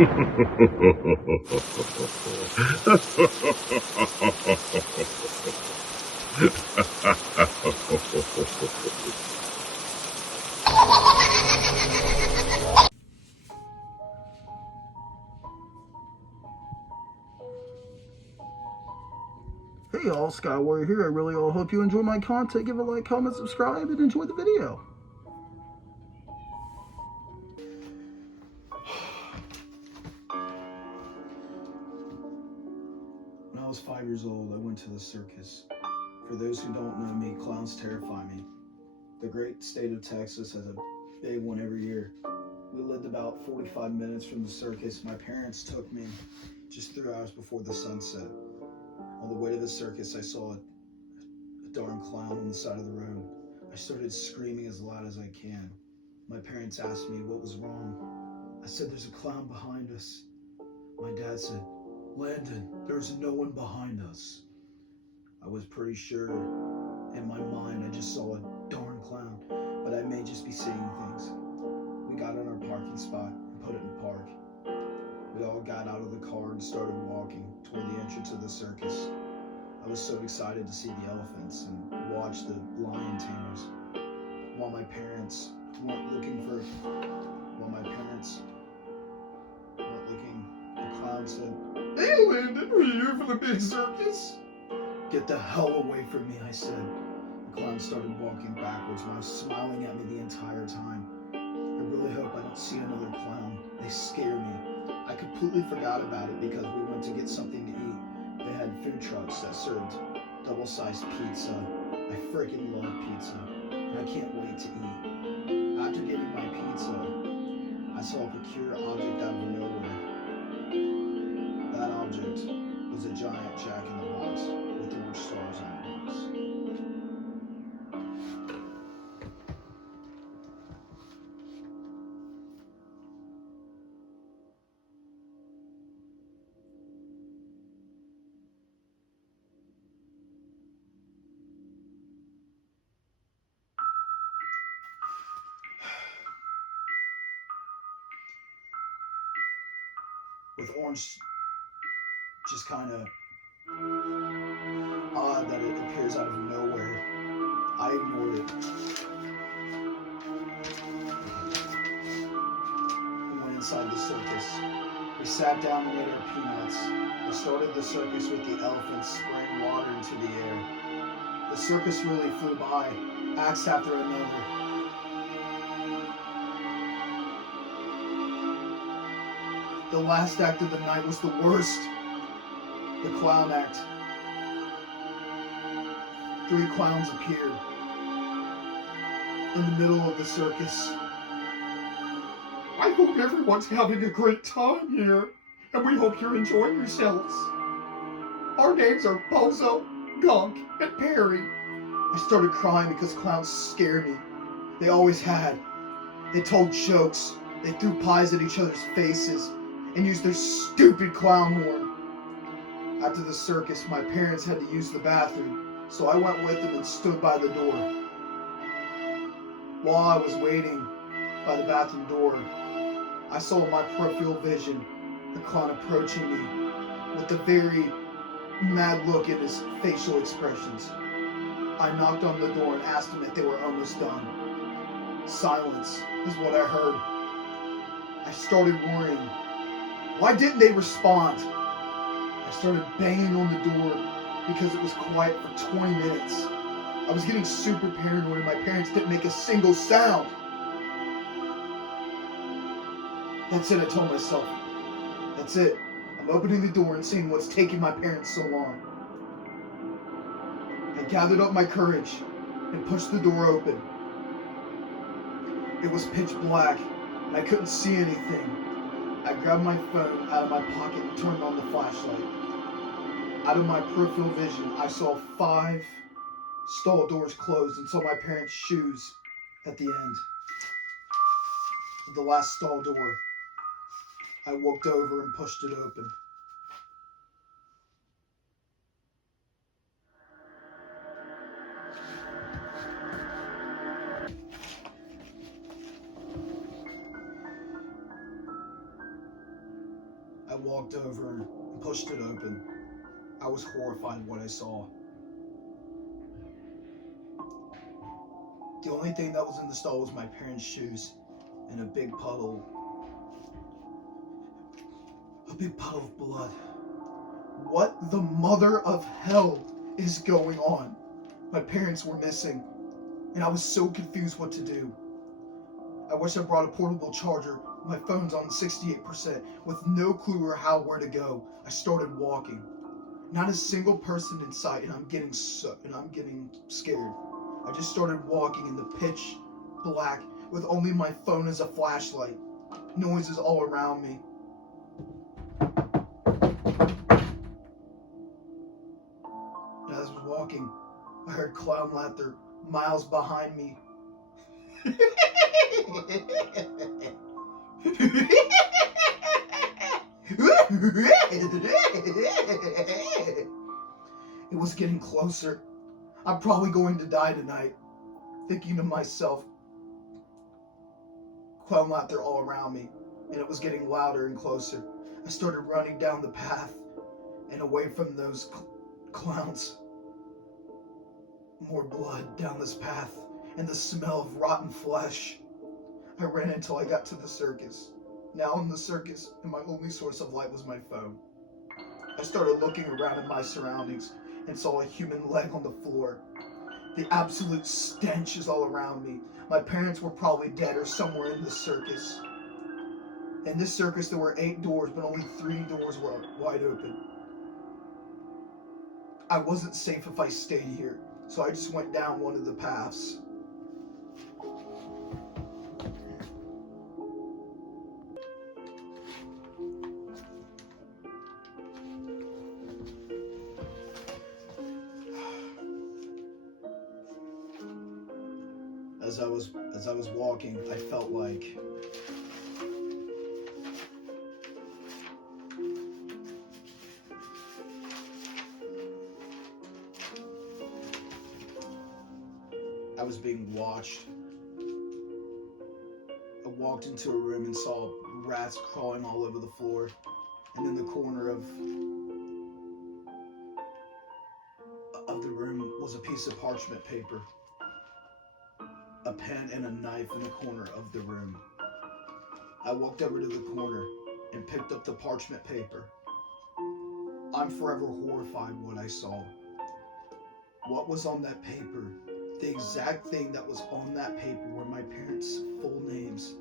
Hey y'all, Sky Warrior here. I really all hope you enjoy my content. Give a like, comment, subscribe, and enjoy the video. When I was 5 years old, I went to the circus. For those who don't know me, clowns terrify me. The great state of Texas has a big one every year. We lived about 45 minutes from the circus. My parents took me just 3 hours before the sun set. On the way to the circus, I saw a darn clown on the side of the road. I started screaming as loud as I can. My parents asked me what was wrong. I said, "There's a clown behind us." My dad said, "Landon, there's no one behind us." I was pretty sure in my mind I just saw a darn clown, but I may just be seeing things. We got in our parking spot and put it in park. We all got out of the car and started walking toward the entrance of the circus. I was so excited to see the elephants and watch the lion tamers. While my parents weren't looking, the clown said, "Hey Landon, are you here for the big circus?" "Get the hell away from me," I said. The clown started walking backwards and I was smiling at me the entire time. I really hope I don't see another clown. They scare me. I completely forgot about it because we went to get something to eat. They had food trucks that served double-sized pizza. I freaking love pizza, and I can't wait to eat. After getting my pizza, I saw a peculiar object out of nowhere. That object was a giant jack-in-the-box with orange stars on the box. With orange, just kind of odd that it appears out of nowhere. I ignored it. We went inside the circus. We sat down and ate our peanuts. I started the circus with the elephants spraying water into the air. The circus really flew by, acts after another. The last act of the night was the worst. The clown act. 3 clowns appeared in the middle of the circus. "I hope everyone's having a great time here, and we hope you're enjoying yourselves. Our names are Bozo, Gunk, and Perry." I started crying because clowns scare me. They always had. They told jokes, they threw pies at each other's faces, and used their stupid clown horn. After the circus, my parents had to use the bathroom, so I went with them and stood by the door. While I was waiting by the bathroom door, I saw in my peripheral vision the clown approaching me with a very mad look in his facial expressions. I knocked on the door and asked him if they were almost done. Silence is what I heard. I started worrying. Why didn't they respond? I started banging on the door because it was quiet for 20 minutes. I was getting super paranoid and my parents didn't make a single sound. That's it, I told myself. That's it. I'm opening the door and seeing what's taking my parents so long. I gathered up my courage and pushed the door open. It was pitch black and I couldn't see anything. I grabbed my phone out of my pocket and turned on the flashlight. Out of my peripheral vision, I saw 5 stall doors closed and saw my parents' shoes at the end of the last stall door. I walked over and pushed it open. walked over and pushed it open. I was horrified at what I saw. The only thing that was in the stall was my parents' shoes and a big puddle of blood. What the mother of hell is going on? My parents were missing, and I was so confused what to do. I wish I brought a portable charger. My phone's on 68%, with no clue or where to go. I started walking. Not a single person in sight, and I'm getting scared. I just started walking in the pitch black with only my phone as a flashlight. Noises all around me. And as I was walking, I heard clown laughter miles behind me. It was getting closer. I'm probably going to die tonight. Thinking to myself, clown laughter all around me, and it was getting louder and closer. I started running down the path and away from those clowns. More blood down this path and the smell of rotten flesh. I ran until I got to the circus. Now in the circus, and my only source of light was my phone. I started looking around at my surroundings and saw a human leg on the floor. The absolute stench is all around me. My parents were probably dead or somewhere in the circus. In this circus, there were 8 doors, but only 3 doors were wide open. I wasn't safe if I stayed here, so I just went down one of the paths. As I was walking, I felt like I was being watched. I walked into a room and saw rats crawling all over the floor, and in the corner of the room was a piece of parchment paper. A pen and a knife in the corner of the room. I walked over to the corner and picked up the parchment paper. I'm forever horrified what I saw. What was on that paper? The exact thing that was on that paper were my parents' full names.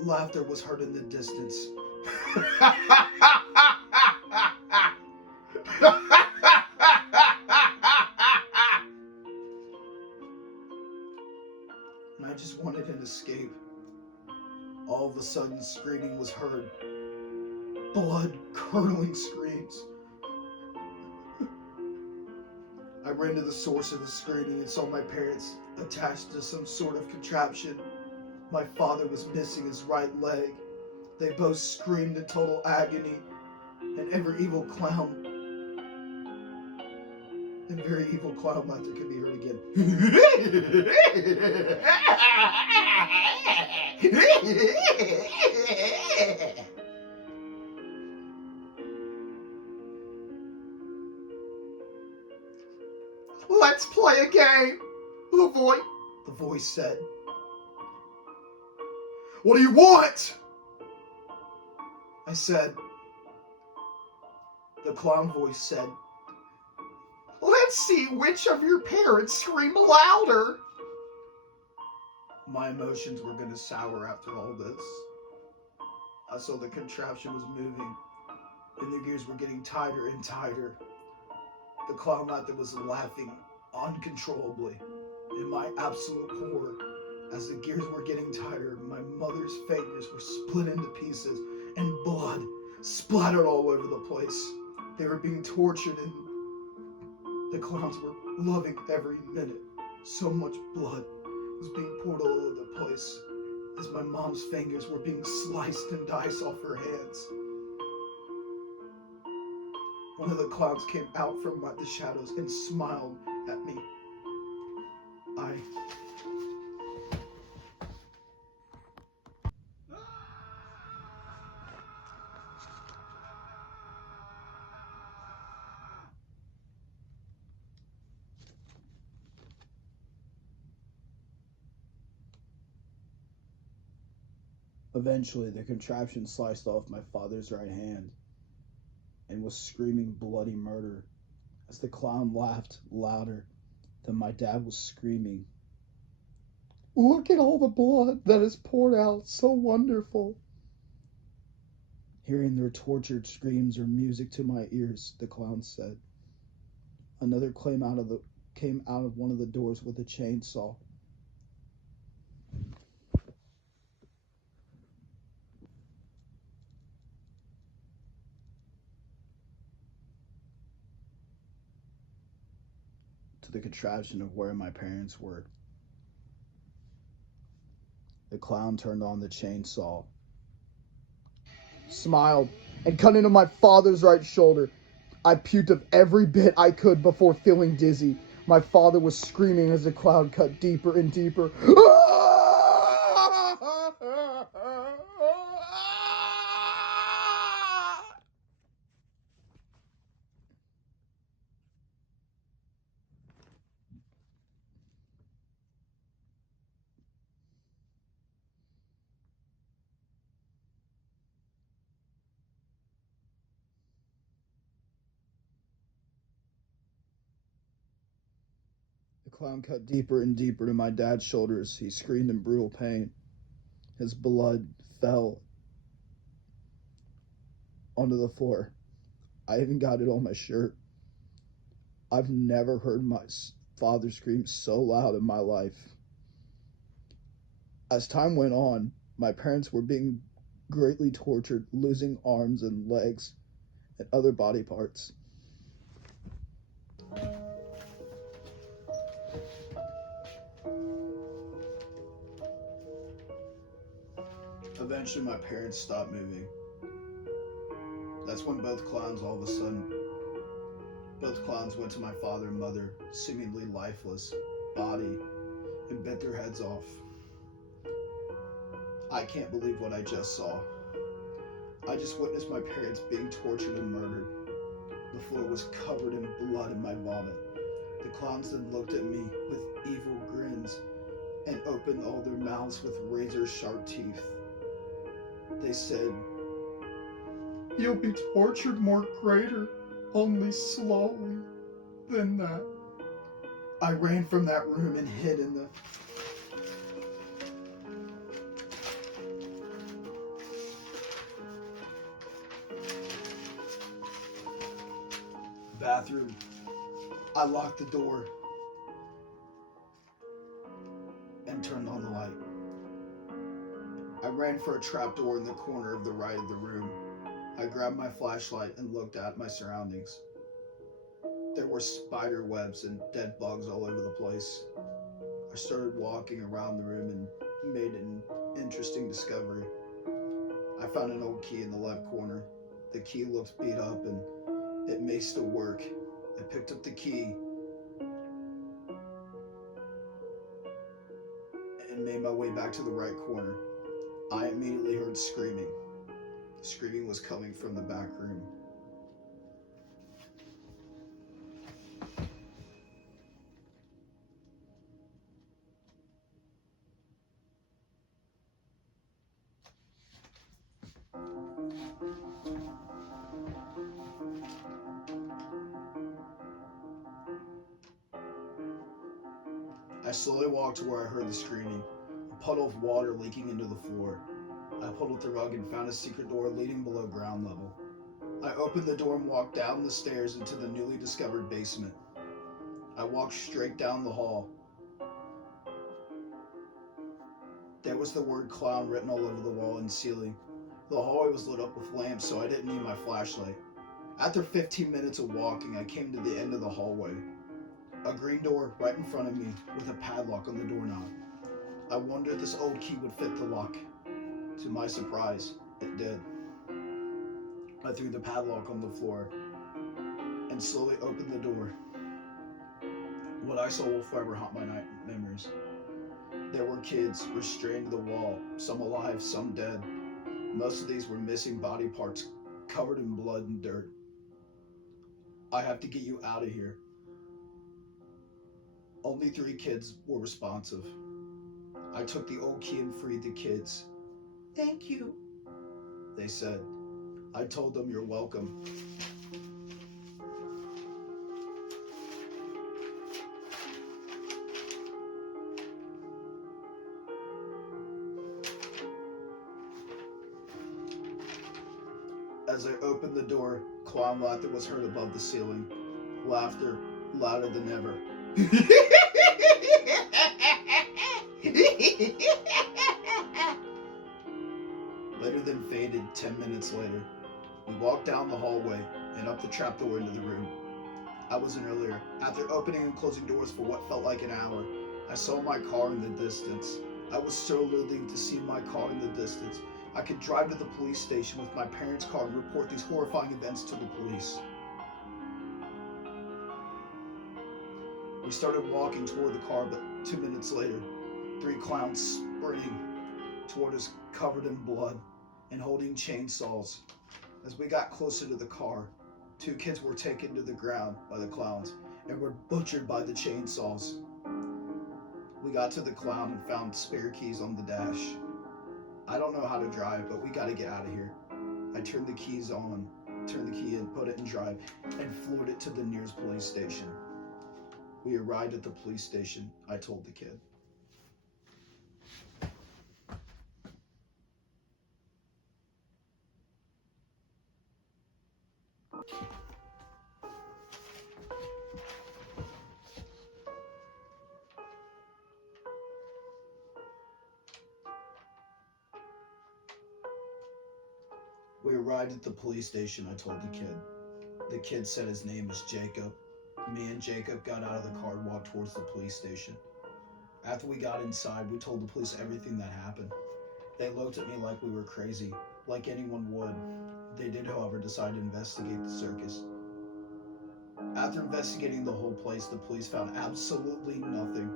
Laughter was heard in the distance. And I just wanted an escape. All of a sudden, screaming was heard. Blood-curdling screams. I ran to the source of the screaming and saw my parents attached to some sort of contraption. My father was missing his right leg. They both screamed in total agony, and very evil clown laughter could be heard again. Let's play a game, the voice said. What do you want? I said. The clown voice said, let's see which of your parents scream louder. My emotions were going to sour after all this. I saw the contraption was moving, and the gears were getting tighter and tighter. The clown laughter was laughing uncontrollably. In my absolute horror, as the gears were getting tighter, my mother's fingers were split into pieces, and blood splattered all over the place. They were being tortured, and the clowns were loving every minute. So much blood was being poured all over the place as my mom's fingers were being sliced and diced off her hands. One of the clowns came out from the shadows and smiled at me. Eventually, the contraption sliced off my father's right hand and was screaming bloody murder as the clown laughed louder than my dad was screaming. Look at all the blood that is poured out, so wonderful. Hearing their tortured screams or music to my ears, the clown said. Another came out of one of the doors with a chainsaw. To the contraption of where my parents were. The clown turned on the chainsaw, smiled, and cut into my father's right shoulder. I puked of every bit I could before feeling dizzy. My father was screaming as the clown cut deeper and deeper. The clown cut deeper and deeper to my dad's shoulders. He screamed in brutal pain. His blood fell onto the floor. I even got it on my shirt. I've never heard my father scream so loud in my life. As time went on, my parents were being greatly tortured, losing arms and legs and other body parts. Eventually, my parents stopped moving. That's when both clowns went to my father and mother, seemingly lifeless body, and bit their heads off. I can't believe what I just saw. I just witnessed my parents being tortured and murdered. The floor was covered in blood and my vomit. The clowns then looked at me with evil grins and opened all their mouths with razor-sharp teeth. They said, "You'll be tortured more greater, only slowly than that." I ran from that room and hid in the bathroom. I locked the door and turned on the light. I ran for a trapdoor in the corner of the right of the room. I grabbed my flashlight and looked at my surroundings. There were spider webs and dead bugs all over the place. I started walking around the room and made an interesting discovery. I found an old key in the left corner. The key looked beat up and it may still work. I picked up the key and made my way back to the right corner. I immediately heard screaming. The screaming was coming from the back room. I slowly walked to where I heard the screaming, a puddle of water leaking into the floor. I pulled up the rug and found a secret door leading below ground level. I opened the door and walked down the stairs into the newly discovered basement. I walked straight down the hall. There was the word clown written all over the wall and ceiling. The hallway was lit up with lamps, so I didn't need my flashlight. After 15 minutes of walking, I came to the end of the hallway. A green door right in front of me with a padlock on the doorknob. I wondered if this old key would fit the lock. To my surprise, it did. I threw the padlock on the floor and slowly opened the door. What I saw will forever haunt my memories. There were kids restrained to the wall, some alive, some dead. Most of these were missing body parts covered in blood and dirt. "I have to get you out of here." Only 3 kids were responsive. I took the old key and freed the kids. "Thank you," they said. I told them, "You're welcome." As I opened the door, clown laughter was heard above the ceiling. Laughter louder than ever. Later than faded, 10 minutes later. We walked down the hallway and up the trapdoor into the room I was in earlier. After opening and closing doors for what felt like an hour, I saw my car in the distance. I was so relieved to see my car in the distance. I could drive to the police station with my parents' car and report these horrifying events to the police. We started walking toward the car, but 2 minutes later, 3 clowns sprinting toward us covered in blood and holding chainsaws. As we got closer to the car, 2 kids were taken to the ground by the clowns and were butchered by the chainsaws. We got to the clown and found spare keys on the dash. I don't know how to drive, but we gotta get out of here. I turned the key in, put it in drive, and floored it to the nearest police station. We arrived at the police station, I told the kid. We arrived at the police station, I told the kid. The kid said his name was Jacob. Me and Jacob got out of the car and walked towards the police station. After we got inside, we told the police everything that happened. They looked at me like we were crazy, like anyone would. They did, however, decide to investigate the circus. After investigating the whole place, the police found absolutely nothing.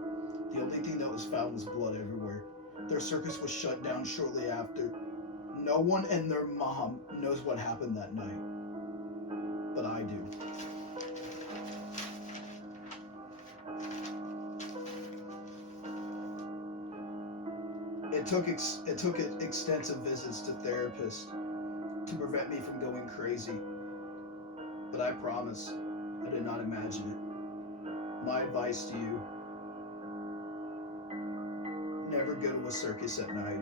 The only thing that was found was blood everywhere. Their circus was shut down shortly after. No one and their mom knows what happened that night, but I do. It took extensive visits to therapists to prevent me from going crazy, but I promise I did not imagine it. My advice to you: never go to a circus at night.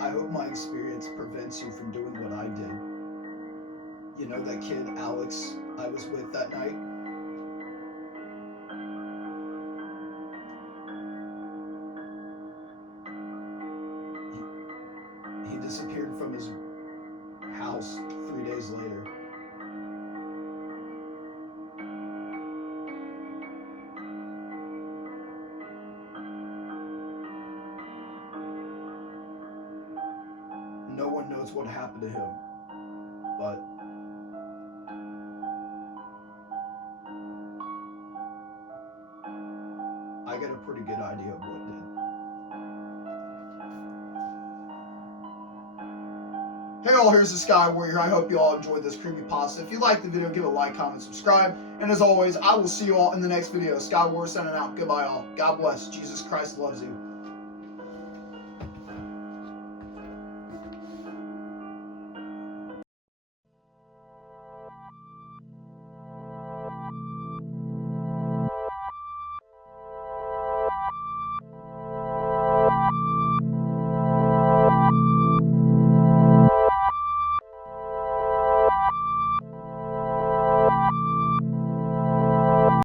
I hope my experience prevents you from doing what I did. You know that kid, Alex, I was with that night? He disappeared from his house 3 days later. No one knows what happened to him, but I got a pretty good idea of what did. Hey all, here's the Sky Warrior. I hope you all enjoyed this creepypasta. If you liked the video, give it a like, comment, subscribe. And as always, I will see you all in the next video. Sky Warrior signing out. Goodbye all. God bless. Jesus Christ loves you.